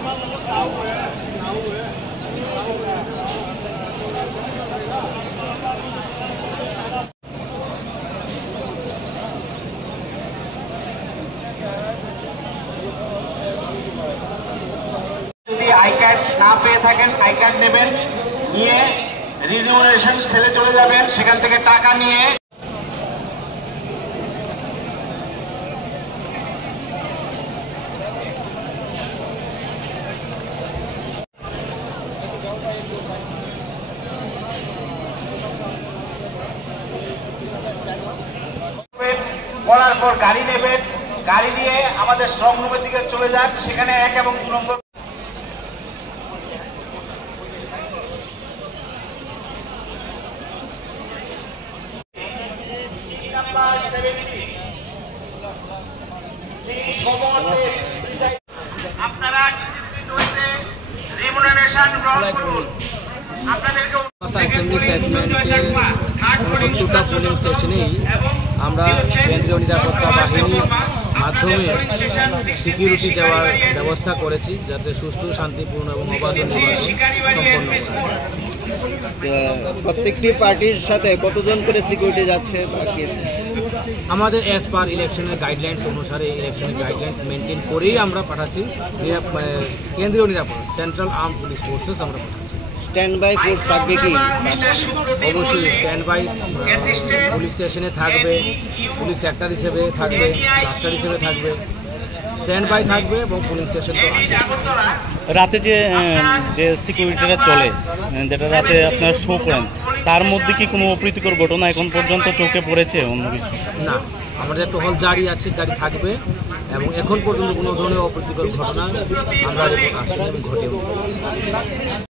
যদি I card না পেয়ে থাকেন আই কার্ড নেবেন, নিয়ে রিনিউয়ারেশন সেলে চলে যাবেন, সেখান থেকে টাকা নিয়ে করার পর গাড়ি নেবেন, গাড়ি নিয়ে আমাদের শ্রমরুমের দিকে চলে যান, সেখানে 1 এবং 2 নম্বর আপনারা রিমুনারেশন গ্রহণ করুন। অ্যাসেম্বলি সেগমেন্টে 70টা পোলিং স্টেশনেই আমরা কেন্দ্রীয় নিরাপত্তা বাহিনীর মাধ্যমে সিকিউরিটি দেওয়ার ব্যবস্থা করেছি, যাতে সুষ্ঠু, শান্তিপূর্ণ এবং অবাধ নির্বাচন সম্পন্ন হয়। প্রত্যেকটি পার্টির সাথে কতজন করে সিকিউরিটি যাচ্ছে? আমাদের অ্যাজ পার ইলেকশনের গাইডলাইন্স অনুসারে ইলেকশনের গাইডলাইন্স মেনটেন করেই আমরা পাঠাচ্ছি। কেন্দ্রীয় নিরাপত্তা সেন্ট্রাল আর্ম পুলিশ ফোর্সেস আমরা পাঠাচ্ছি। স্ট্যান্ড বাই ফোর্স থাকবে কি? অবশ্যই স্ট্যান্ড বাই পুলিশ স্টেশনে থাকবে, পুলিশ সেক্টর হিসেবে থাকবে, ক্লাস্টার হিসেবে থাকবে, স্ট্যান্ড বাই থাকবে এবং পুলিশ স্টেশন তো আছে। রাতে যে সিকিউরিটিটা চলে, যেটা রাতে আপনারা শো করেন, তার মধ্যে কি কোনো অপ্রীতিকর ঘটনা এখন পর্যন্ত চোখে পড়েছে? অন্য কিছু না, আমাদের একটা হল জারি আছে, জারি থাকবে এবং এখন পর্যন্ত কোনো ধরনের অপ্রীতিকর ঘটনা আমরা রিপোর্ট আসেনি এবং ঘটেও।